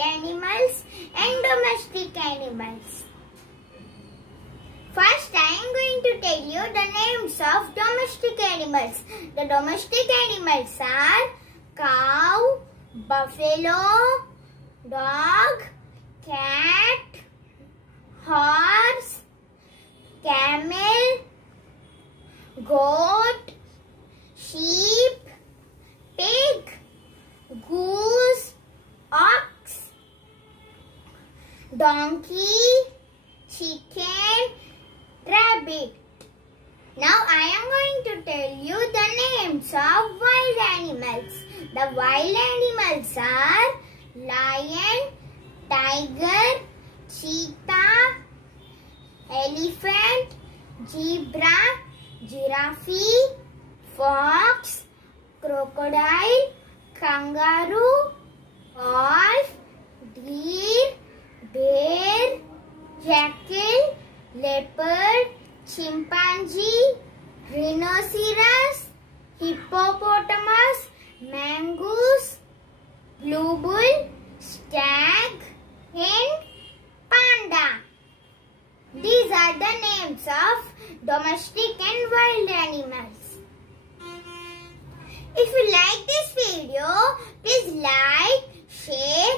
animals and domestic animals. First, I am going to tell you the names of domestic animals. The domestic animals are cow, buffalo, dog, cat, horse, camel, goat, sheep, pig, goose, ox, donkey, chicken, rabbit. Now I am going to tell you the names of wild animals. The wild animals are lion, tiger, cheetah, elephant, zebra, giraffe, fox, crocodile, kangaroo, wolf, deer, bear, jackal, leopard, chimpanzee, rhinoceros, hippopotamus, mongoose, blue bull, stag, and panda. These are the names of domestic and wild animals. If you like this video, please like, share